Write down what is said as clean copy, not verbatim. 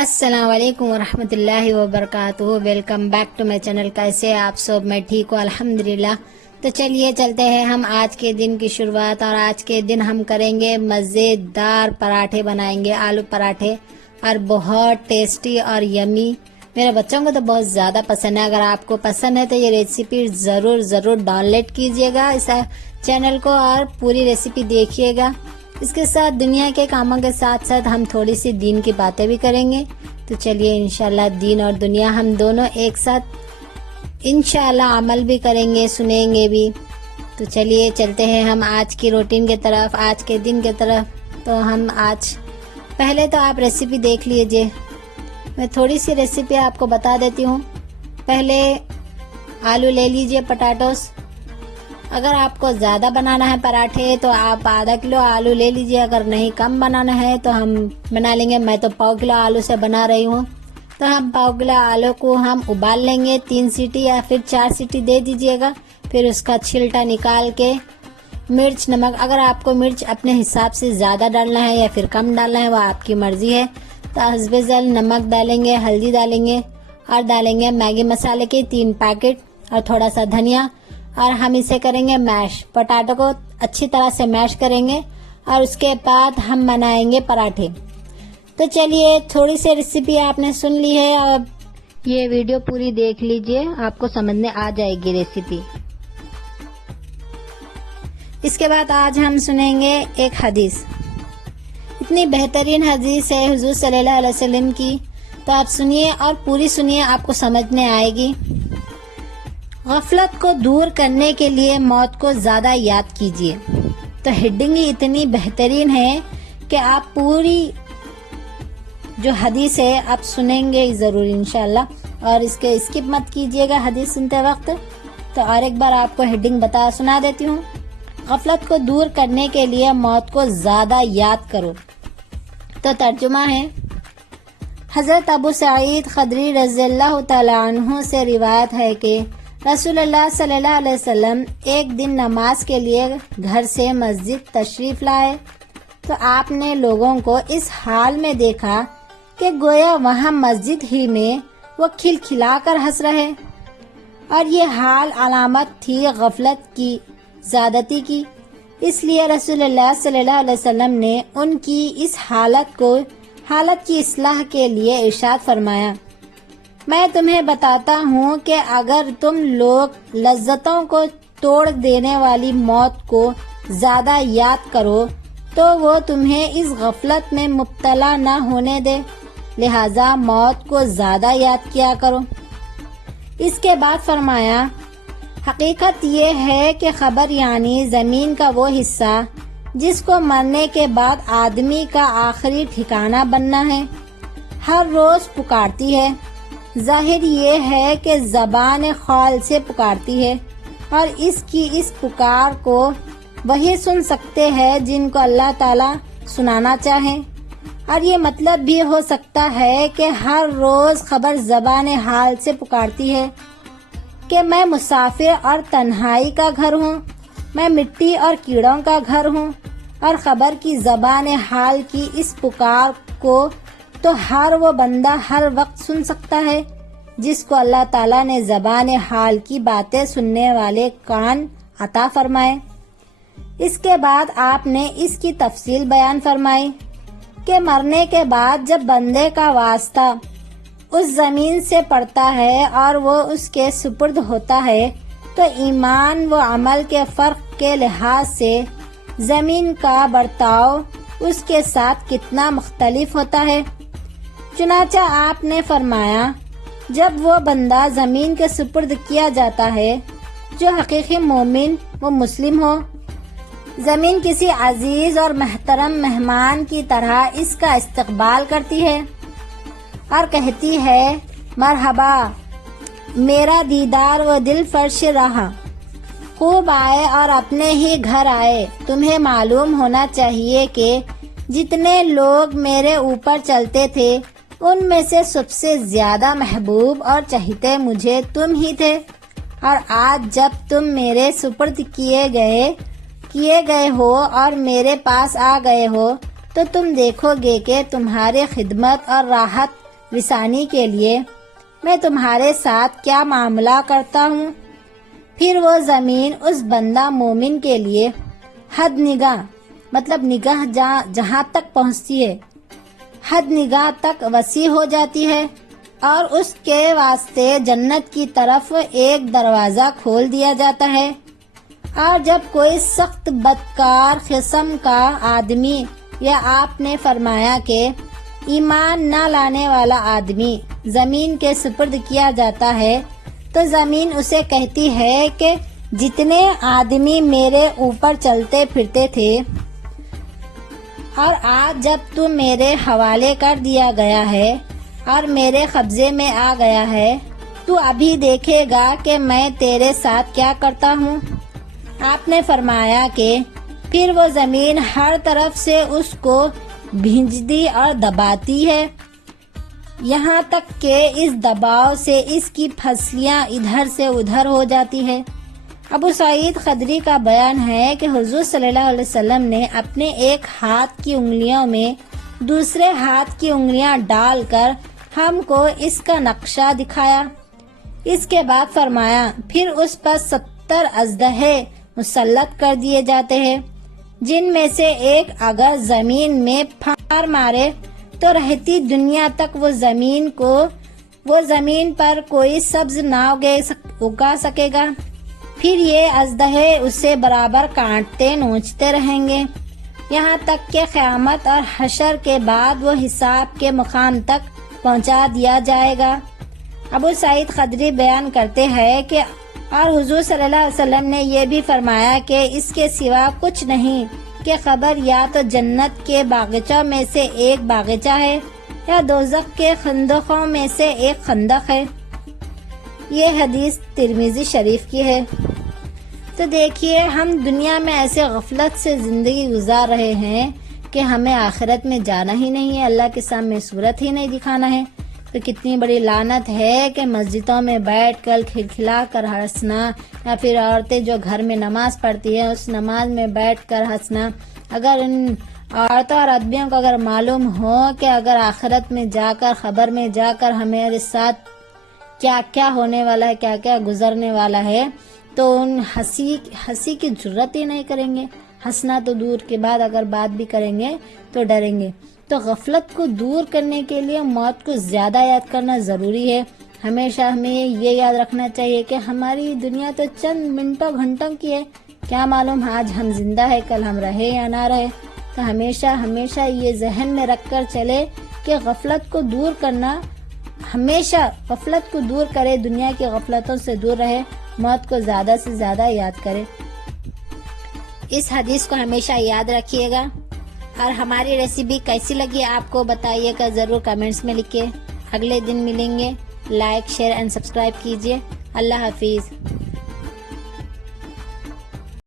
السلام علیکم ورحمۃ اللہ وبرکاتہ۔ Welcome back to my channel. کیسے آپ سب؟ میں ٹھیک ہوں الحمدللہ۔ تو چلیے چلتے ہیں ہم آج کے دن کی شروعات، اور آج کے دن ہم کریں گے مزیدار پراٹھے بنائیں گے، آلو پراٹھے، اور بہت ٹیسٹی اور یمی۔ میرے بچوں کو تو بہت زیادہ پسند ہے۔ اگر آپ کو پسند ہے تو یہ ریسیپی ضرور ڈاؤن لوڈ کیجیے گا اس چینل کو، اور پوری ریسیپی دیکھیے گا۔ اس کے ساتھ دنیا کے کاموں کے ساتھ ساتھ ہم تھوڑی سی دین کی باتیں بھی کریں گے۔ تو چلیے انشاءاللہ دین اور دنیا ہم دونوں ایک ساتھ انشاءاللہ عمل بھی کریں گے، سنیں گے بھی۔ تو چلیے چلتے ہیں ہم آج کی روٹین کی طرف، آج کے دن کی طرف۔ تو ہم آج پہلے تو آپ ریسیپی دیکھ لیجئے، میں تھوڑی سی ریسیپی آپ کو بتا دیتی ہوں۔ پہلے آلو لے لیجئے، پٹاٹوس۔ اگر آپ کو زیادہ بنانا ہے پراٹھے تو آپ آدھا کلو آلو لے لیجئے، اگر نہیں کم بنانا ہے تو ہم بنا لیں گے۔ میں تو پاؤ کلو آلو سے بنا رہی ہوں، تو ہم پاؤ کلو آلو کو ہم ابال لیں گے، 3 سیٹی یا پھر 4 سیٹی دے دیجئے گا۔ پھر اس کا چھلٹا نکال کے مرچ نمک، اگر آپ کو مرچ اپنے حساب سے زیادہ ڈالنا ہے یا پھر کم ڈالنا ہے وہ آپ کی مرضی ہے، تو حسب ذائقہ نمک ڈالیں گے، ہلدی ڈالیں گے، اور ڈالیں گے میگی مسالے کے 3 پیکٹ اور تھوڑا سا دھنیا، اور ہم اسے کریں گے میش۔ پٹاٹو کو اچھی طرح سے میش کریں گے، اور اس کے بعد ہم بنائیں گے پراٹھے۔ تو چلیے تھوڑی سی ریسیپی آپ نے سن لی ہے، اب یہ ویڈیو پوری دیکھ لیجئے، آپ کو سمجھنے آ جائے گی ریسیپی۔ اس کے بعد آج ہم سنیں گے ایک حدیث، اتنی بہترین حدیث ہے حضور صلی اللہ علیہ وسلم کی، تو آپ سنیے اور پوری سنیے، آپ کو سمجھنے آئے گی۔ غفلت کو دور کرنے کے لیے موت کو زیادہ یاد کیجیے۔ تو ہیڈنگ ہی اتنی بہترین ہے کہ آپ پوری جو حدیث ہے آپ سنیں گے ضرور انشاءاللہ، اور اس کے اسکپ مت کیجیے گا حدیث سنتے وقت۔ تو اور ایک بار آپ کو ہیڈنگ سنا دیتی ہوں، غفلت کو دور کرنے کے لیے موت کو زیادہ یاد کرو۔ تو ترجمہ ہے، حضرت ابو سعید خدری رضی اللہ تعالی عنہ سے روایت ہے کہ رسول اللہ صلی اللہ علیہ وسلم ایک دن نماز کے لیے گھر سے مسجد تشریف لائے، تو آپ نے لوگوں کو اس حال میں دیکھا کہ گویا وہاں مسجد ہی میں وہ کھلکھلا کر ہنس رہے، اور یہ حال علامت تھی غفلت کی، زیادتی کی۔ اس لیے رسول اللہ صلی اللہ علیہ وسلم نے ان کی اس حالت کی اصلاح کے لیے ارشاد فرمایا، میں تمہیں بتاتا ہوں کہ اگر تم لوگ لذتوں کو توڑ دینے والی موت کو زیادہ یاد کرو تو وہ تمہیں اس غفلت میں مبتلا نہ ہونے دے، لہذا موت کو زیادہ یاد کیا کرو۔ اس کے بعد فرمایا، حقیقت یہ ہے کہ خبر یعنی زمین کا وہ حصہ جس کو مرنے کے بعد آدمی کا آخری ٹھکانہ بننا ہے، ہر روز پکارتی ہے۔ ظاہر یہ ہے کہ زبان خال سے پکارتی ہے، اور اس کی اس پکار کو وہی سن سکتے ہیں جن کو اللہ تعالیٰ سنانا چاہے، اور یہ مطلب بھی ہو سکتا ہے کہ ہر روز خبر زبان حال سے پکارتی ہے کہ میں مسافر اور تنہائی کا گھر ہوں، میں مٹی اور کیڑوں کا گھر ہوں، اور خبر کی زبان حال کی اس پکار کو تو ہر وہ بندہ ہر وقت سن سکتا ہے جس کو اللہ تعالیٰ نے زبان حال کی باتیں سننے والے کان عطا فرمائے۔ اس کے بعد آپ نے اس کی تفصیل بیان فرمائی کہ مرنے کے بعد جب بندے کا واسطہ اس زمین سے پڑتا ہے اور وہ اس کے سپرد ہوتا ہے، تو ایمان و عمل کے فرق کے لحاظ سے زمین کا برتاؤ اس کے ساتھ کتنا مختلف ہوتا ہے۔ چنانچہ آپ نے فرمایا، جب وہ بندہ زمین کے سپرد کیا جاتا ہے جو حقیقی مومن و مسلم ہو، زمین کسی عزیز اور محترم مہمان کی طرح اس کا استقبال کرتی ہے اور کہتی ہے، مرحبا، میرا دیدار و دل فرش رہا، خوب آئے اور اپنے ہی گھر آئے۔ تمہیں معلوم ہونا چاہیے کہ جتنے لوگ میرے اوپر چلتے تھے ان میں سے سب سے زیادہ محبوب اور چہیتے مجھے تم ہی تھے، اور آج جب تم میرے سپرد کیے گئے ہو اور میرے پاس آ گئے ہو تو تم دیکھو گے کہ تمہاری خدمت اور راحت رسانی کے لیے میں تمہارے ساتھ کیا معاملہ کرتا ہوں۔ پھر وہ زمین اس بندہ مومن کے لیے حد نگاہ مطلب نگاہ جہاں تک پہنچتی ہے، حد نگاہ تک وسیع ہو جاتی ہے، اور اس کے واسطے جنت کی طرف ایک دروازہ کھول دیا جاتا ہے۔ اور جب کوئی سخت بدکار قسم کا آدمی، یا آپ نے فرمایا کہ ایمان نہ لانے والا آدمی زمین کے سپرد کیا جاتا ہے، تو زمین اسے کہتی ہے کہ جتنے آدمی میرے اوپر چلتے پھرتے تھے، اور آج جب تو میرے حوالے کر دیا گیا ہے اور میرے قبضے میں آ گیا ہے، تو ابھی دیکھے گا کہ میں تیرے ساتھ کیا کرتا ہوں۔ آپ نے فرمایا کہ پھر وہ زمین ہر طرف سے اس کو بھیجتی اور دباتی ہے، یہاں تک کہ اس دباؤ سے اس کی پھسلیاں ادھر سے ادھر ہو جاتی ہے۔ ابو سعید خدری کا بیان ہے کہ حضور صلی اللہ علیہ وسلم نے اپنے ایک ہاتھ کی انگلیوں میں دوسرے ہاتھ کی انگلیاں ڈال کر ہم کو اس کا نقشہ دکھایا۔ اس کے بعد فرمایا پھر اس پر 70 اژدہے مسلط کر دیے جاتے ہیں، جن میں سے ایک اگر زمین میں پھار مارے تو رہتی دنیا تک وہ زمین پر کوئی سبز نہ اگا سکے گا۔ پھر یہ اژدہے اسے برابر کاٹتے نوچتے رہیں گے، یہاں تک کہ قیامت اور حشر کے بعد وہ حساب کے مقام تک پہنچا دیا جائے گا۔ ابو سعید خدری بیان کرتے ہیں کہ اور حضور صلی اللہ علیہ وسلم نے یہ بھی فرمایا کہ اس کے سوا کچھ نہیں کہ خبر یا تو جنت کے باغیچوں میں سے ایک باغیچہ ہے یا دوزخ کے خندقوں میں سے ایک خندق ہے۔ یہ حدیث ترمذی شریف کی ہے۔ تو دیکھیے، ہم دنیا میں ایسے غفلت سے زندگی گزار رہے ہیں کہ ہمیں آخرت میں جانا ہی نہیں ہے، اللہ کے سامنے صورت ہی نہیں دکھانا ہے۔ تو کتنی بڑی لعنت ہے کہ مسجدوں میں بیٹھ کر کھلکھلا کر ہنسنا، یا پھر عورتیں جو گھر میں نماز پڑھتی ہیں اس نماز میں بیٹھ کر ہنسنا۔ اگر ان عورتوں اور آدمیوں کو اگر معلوم ہو کہ اگر آخرت میں جا کر خبر میں جا کر ہمارے ساتھ کیا کیا ہونے والا ہے، کیا کیا گزرنے والا ہے، تو ان ہنسی کی جرت ہی نہیں کریں گے۔ ہنسنا تو دور کے بعد اگر بات بھی کریں گے تو ڈریں گے۔ تو غفلت کو دور کرنے کے لیے موت کو زیادہ یاد کرنا ضروری ہے۔ ہمیشہ ہمیں یہ یاد رکھنا چاہیے کہ ہماری دنیا تو چند منٹوں گھنٹوں کی ہے، کیا معلوم آج ہم زندہ ہے کل ہم رہے یا نہ رہے۔ تو ہمیشہ یہ ذہن میں رکھ کر چلے کہ غفلت کو دور کرنا، ہمیشہ غفلت کو دور کرے، دنیا کی غفلتوں سے دور رہے، موت کو زیادہ سے زیادہ یاد کرے۔ اس حدیث کو ہمیشہ یاد رکھیے گا، اور ہماری ریسیپی کیسی لگی آپ کو بتائیے گا، ضرور کمنٹس میں لکھیں۔ اگلے دن ملیں گے، لائک شیئر اینڈ سبسکرائب کیجیے۔ اللہ حافظ۔